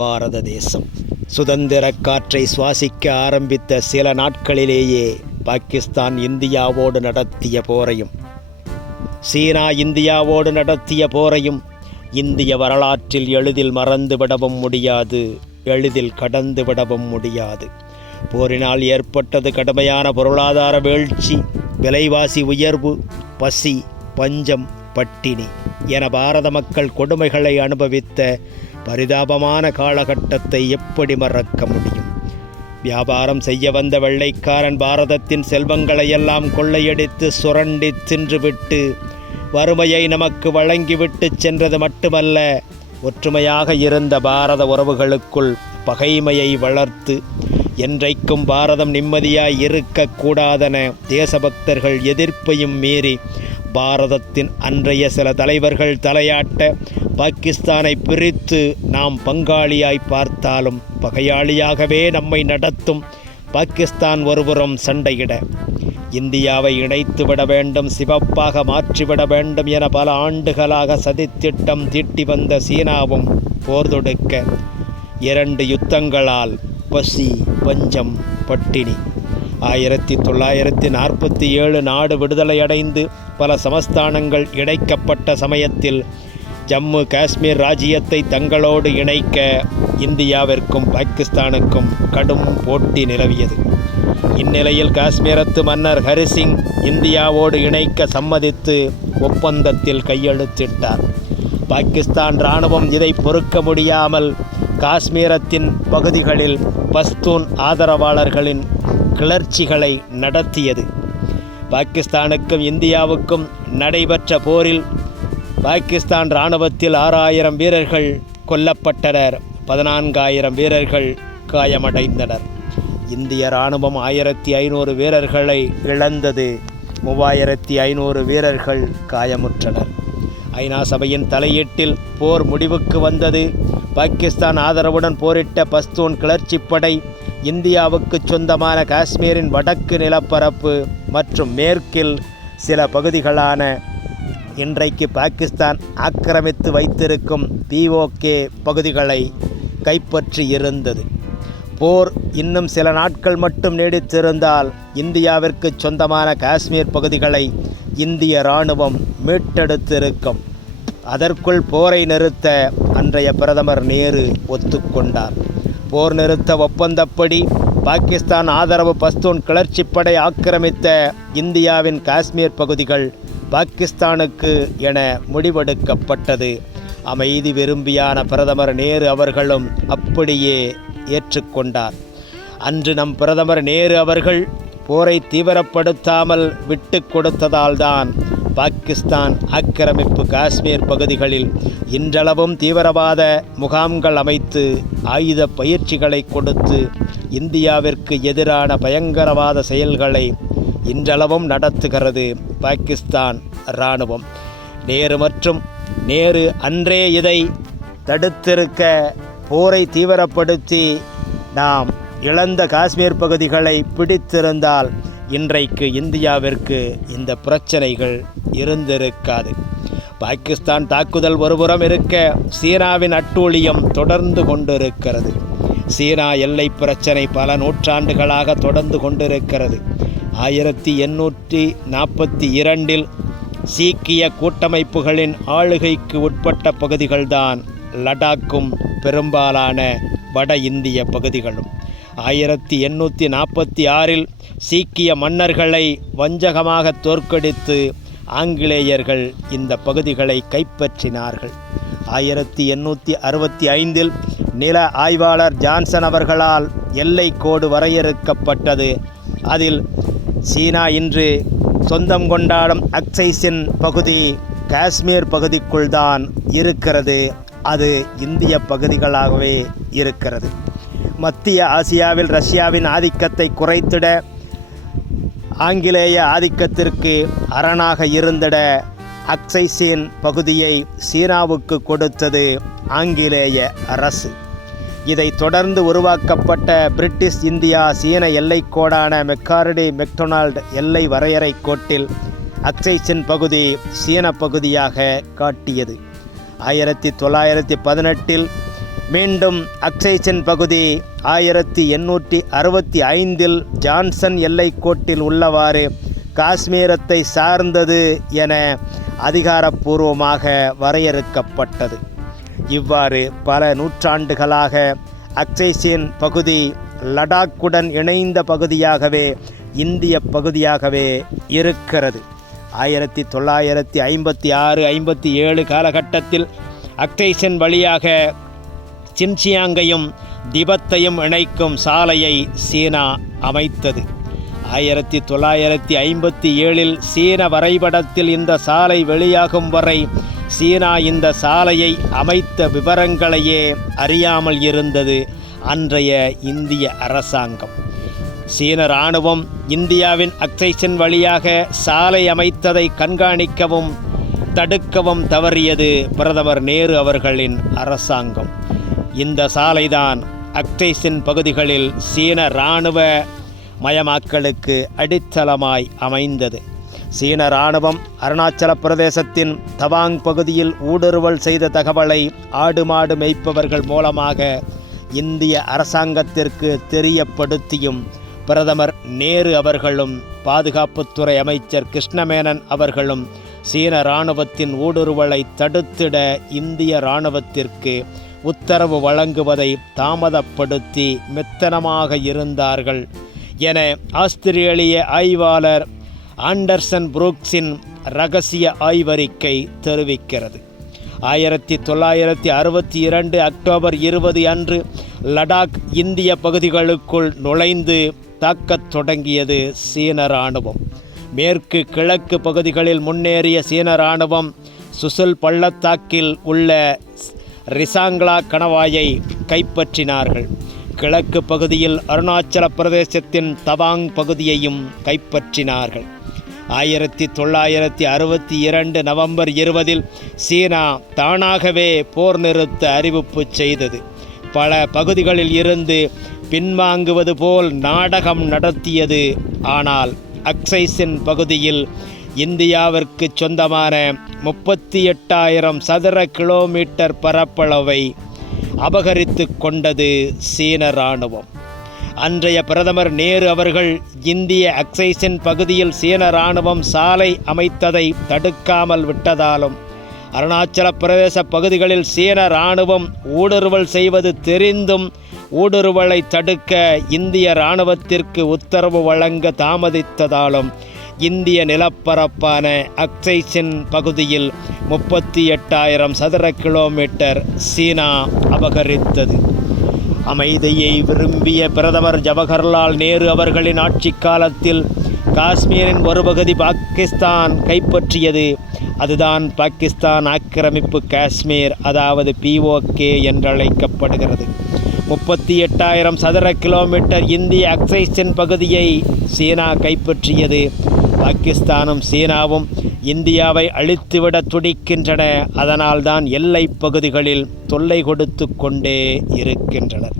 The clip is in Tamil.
பாரத தேசம் சுதந்திர காற்றை சுவாசிக்க ஆரம்பித்த சில நாட்களிலேயே பாகிஸ்தான் இந்தியாவோடு நடத்திய போரையும் சீனா இந்தியாவோடு நடத்திய போரையும் இந்திய வரலாற்றில் எளிதில் மறந்துவிடவும் முடியாது, எளிதில் கடந்துவிடவும் முடியாது. போரினால் ஏற்பட்டது கடுமையான பொருளாதார வீழ்ச்சி, விலைவாசி உயர்வு, பசி, பஞ்சம், பட்டினி என பாரத மக்கள் கொடுமைகளை அனுபவித்த பரிதாபமான காலகட்டத்தை எப்படி மறக்க முடியும்? வியாபாரம் செய்ய வந்த வெள்ளைக்காரன் பாரதத்தின் செல்வங்களை எல்லாம் கொள்ளையடித்து சுரண்டி தின்றுவிட்டு வறுமையை நமக்கு வழங்கிவிட்டு சென்றது மட்டுமல்ல, ஒற்றுமையாக இருந்த பாரத உறவுகளுக்குள் பகைமையை வளர்த்து என்றைக்கும் பாரதம் நிம்மதியாய் இருக்கக்கூடாதென தேசபக்தர்கள் எதிர்ப்பையும் மீறி பாரதத்தின் அன்றைய சில தலைவர்கள் தலையாட்ட பாகிஸ்தானை பிரித்து நாம் பங்காளியாய் பார்த்தாலும் பகையாளியாகவே நம்மை நடத்தும் பாகிஸ்தான் ஒருபுறம் சண்டையிட, இந்தியாவை இணைத்துவிட வேண்டும், சிவப்பாக மாற்றிவிட வேண்டும் என பல ஆண்டுகளாக சதித்திட்டம் தீட்டி வந்த சீனாவும் போர் தொடுக்க 2 யுத்தங்களால் பசி, பஞ்சம், பட்டினி 1947 நாடு விடுதலையடைந்து பல சமஸ்தானங்கள் இணைக்கப்பட்ட சமயத்தில் ஜம்மு காஷ்மீர் ராஜ்யத்தை தங்களோடு இணைக்க இந்தியாவிற்கும் பாகிஸ்தானுக்கும் கடும் போட்டி நிலவியது. இந்நிலையில் காஷ்மீரத்து மன்னர் ஹரிசிங் இந்தியாவோடு இணைக்க சம்மதித்து ஒப்பந்தத்தில் கையெழுத்திட்டார். பாகிஸ்தான் இராணுவம் இதை பொறுக்க முடியாமல் காஷ்மீரத்தின் பகுதிகளில் பஸ்தூன் ஆதரவாளர்களின் கிளர்ச்சிகளை நடத்தியது. பாகிஸ்தானுக்கும் இந்தியாவுக்கும் நடைபெற்ற போரில் பாகிஸ்தான் இராணுவத்தில் 6000 வீரர்கள் கொல்லப்பட்டனர், 14000 வீரர்கள் காயமடைந்தனர். இந்திய இராணுவம் 1500 வீரர்களை இழந்தது, 3500 வீரர்கள் காயமுற்றனர். ஐநா சபையின் தலையீட்டில் போர் முடிவுக்கு வந்தது. பாகிஸ்தான் ஆதரவுடன் போரிட்ட பஸ்தூன் கிளர்ச்சிப்படை இந்தியாவுக்கு சொந்தமான காஷ்மீரின் வடக்கு நிலப்பரப்பு மற்றும் மேற்கில் சில பகுதிகளான இன்றைக்கு பாகிஸ்தான் ஆக்கிரமித்து வைத்திருக்கும் POK பகுதிகளை கைப்பற்றி இருந்தது. போர் இன்னும் சில நாட்கள் மட்டும் நீடித்திருந்தால் இந்தியாவிற்கு சொந்தமான காஷ்மீர் பகுதிகளை இந்திய இராணுவம் மீட்டெடுத்திருக்கும். அதற்குள் போரை நிறுத்த அன்றைய பிரதமர் நேரு ஒத்துக்கொண்டார். போர் நிறுத்த ஒப்பந்தப்படி பாகிஸ்தான் ஆதரவு பஸ்தூன் கிளர்ச்சிப்படை ஆக்கிரமித்த இந்தியாவின் காஷ்மீர் பகுதிகள் பாகிஸ்தானுக்கு என முடிவெடுக்கப்பட்டது. அமைதி விரும்பியான பிரதமர் நேரு அவர்களும் அப்படியே ஏற்றுக்கொண்டார். அன்று நம் பிரதமர் நேரு அவர்கள் போரை தீவிரப்படுத்தாமல் விட்டு கொடுத்ததால்தான் பாகிஸ்தான் ஆக்கிரமிப்பு காஷ்மீர் பகுதிகளில் இன்றளவும் தீவிரவாத முகாம்கள் அமைத்து ஆயுத பயிற்சிகளை கொடுத்து இந்தியாவிற்கு எதிரான பயங்கரவாத செயல்களை இன்றளவும் நடத்துகிறது பாகிஸ்தான் இராணுவம். நேரு அன்றே இதை தடுத்திருக்க போரை தீவிரப்படுத்தி நாம் இழந்த காஷ்மீர் பகுதிகளை பிடித்திருந்தால் இன்றைக்கு இந்தியாவிற்கு இந்த பிரச்சனைகள் இருந்திருக்காது. பாகிஸ்தான் தாக்குதல் ஒருபுறம் இருக்க சீனாவின் அட்டூழியம் தொடர்ந்து கொண்டிருக்கிறது. சீனா எல்லை பிரச்சனை பல நூற்றாண்டுகளாக தொடர்ந்து கொண்டிருக்கிறது. 1842 சீக்கிய கூட்டமைப்புகளின் ஆளுகைக்கு உட்பட்ட பகுதிகள்தான் லடாக்கும் பெரும்பாலான வட இந்திய பகுதிகளும். 1846 சீக்கிய மன்னர்களை வஞ்சகமாக தோற்கடித்து ஆங்கிலேயர்கள் இந்த பகுதிகளை கைப்பற்றினார்கள். 1865 நில ஆய்வாளர் ஜான்சன் அவர்களால் எல்லை கோடு வரையறுக்கப்பட்டது. அதில் சீனா இன்று சொந்தம் கொண்டாடும் அக்சைசின் பகுதி காஷ்மீர் பகுதிக்குள் தான் இருக்கிறது. அது இந்திய பகுதிகளாகவே இருக்கிறது. மத்திய ஆசியாவில் ரஷ்யாவின் ஆதிக்கத்தை குறைத்திட, ஆங்கிலேய ஆதிக்கத்திற்கு அரணாக இருந்திட அக்சைசின் பகுதியை சீனாவுக்கு கொடுத்தது ஆங்கிலேய அரசு. இதைத் தொடர்ந்து உருவாக்கப்பட்ட பிரிட்டிஷ் இந்தியா சீன எல்லைக்கோடான மெக்கார்டி மெக்டொனால்டு எல்லை வரையறை கோட்டில் அக்சைசின் பகுதி சீன பகுதியாக காட்டியது. 1918 மீண்டும் அக்சைசின் பகுதி 1865 ஜான்சன் எல்லைக்கோட்டில் உள்ளவாறு காஷ்மீரத்தை சார்ந்தது என அதிகாரப்பூர்வமாக வரையறுக்கப்பட்டது. இவ்வாறு பல நூற்றாண்டுகளாக அக்சைசின் பகுதி லடாக்குடன் இணைந்த பகுதியாகவே இந்திய பகுதியாகவே இருக்கிறது. 1956-57 காலகட்டத்தில் அக்சைசின் வழியாக சின்சியாங்கையும் திபெத்தையும் இணைக்கும் சாலையை சீனா அமைத்தது. 1957 சீன வரைபடத்தில் இந்த சாலை வெளியாகும் வரை சீனா இந்த சாலையை அமைத்த விவரங்களையே அறியாமல் இருந்தது அன்றைய இந்திய அரசாங்கம். சீன இராணுவம் இந்தியாவின் அக்சைசின் வழியாக சாலை அமைத்ததை கண்காணிக்கவும் தடுக்கவும் தவறியது பிரதமர் நேரு அவர்களின் அரசாங்கம். இந்த சாலைதான் அக்சைசின் பகுதிகளில் சீன இராணுவ மயமாக்கலுக்கு அடித்தளமாய் அமைந்தது. சீன இராணுவம் அருணாச்சல பிரதேசத்தின் தவாங் பகுதியில் ஊடுருவல் செய்த தகவலை ஆடு மாடு மேய்ப்பவர்கள் மூலமாக இந்திய அரசாங்கத்திற்கு தெரியப்படுத்தியும் பிரதமர் நேரு அவர்களும் பாதுகாப்புத்துறை அமைச்சர் கிருஷ்ணமேனன் அவர்களும் சீன இராணுவத்தின் ஊடுருவலை தடுத்திட இந்திய இராணுவத்திற்கு உத்தரவு வழங்குவதை தாமதப்படுத்தி மெத்தனமாக இருந்தார்கள் என ஆஸ்திரேலிய ஆய்வாளர் ஆண்டர்சன் புரூக்ஸின் இரகசிய ஆய்வறிக்கை தெரிவிக்கிறது. 1962 அக்டோபர் 20 அன்று லடாக் இந்திய பகுதிகளுக்குள் நுழைந்து தாக்கத் தொடங்கியது சீன இராணுவம். மேற்கு கிழக்கு பகுதிகளில் முன்னேறிய சீன இராணுவம் சுசுல் பள்ளத்தாக்கில் உள்ள ரிசாங்லா கணவாயை கைப்பற்றினார்கள். கிழக்கு பகுதியில் அருணாச்சல பிரதேசத்தின் தவாங் பகுதியையும் கைப்பற்றினார்கள். 1962 நவம்பர் 20 சீனா தானாகவே போர் நிறுத்த அறிவிப்பு செய்தது. பல பகுதிகளில் இருந்து பின்வாங்குவது போல் நாடகம் நடத்தியது. ஆனால் அக்சைசின் பகுதியில் இந்தியாவிற்கு சொந்தமான 38,000 சதுர கிலோமீட்டர் பரப்பளவை அபகரித்து கொண்டது சீன இராணுவம். அன்றைய பிரதமர் நேரு அவர்கள் இந்திய அக்சைசின் பகுதியில் சீன இராணுவம் சாலை அமைத்ததை தடுக்காமல் விட்டதாலும் அருணாச்சல பிரதேச பகுதிகளில் சீன இராணுவம் ஊடுருவல் செய்வது தெரிந்தும் ஊடுருவலை தடுக்க இந்திய இராணுவத்திற்கு உத்தரவு வழங்க தாமதித்ததாலும் இந்திய நிலப்பரப்பான அக்சைசின் பகுதியில் 38,000 சதுர கிலோமீட்டர் சீனா அபகரித்தது. அமைதியை விரும்பிய பிரதமர் ஜவஹர்லால் நேரு அவர்களின் ஆட்சி காலத்தில் காஷ்மீரின் ஒரு பகுதி பாகிஸ்தான் கைப்பற்றியது. அதுதான் பாகிஸ்தான் ஆக்கிரமிப்பு காஷ்மீர், அதாவது POK என்றழைக்கப்படுகிறது. 38,000 சதுர கிலோமீட்டர் இந்திய அக்சைசின் பகுதியை சீனா கைப்பற்றியது. பாகிஸ்தானும் சீனாவும் இந்தியாவை அழித்துவிட துடிக்கின்றன. அதனால்தான் எல்லை பகுதிகளில் தொல்லை கொடுத்து கொண்டே இருக்கின்றனர்.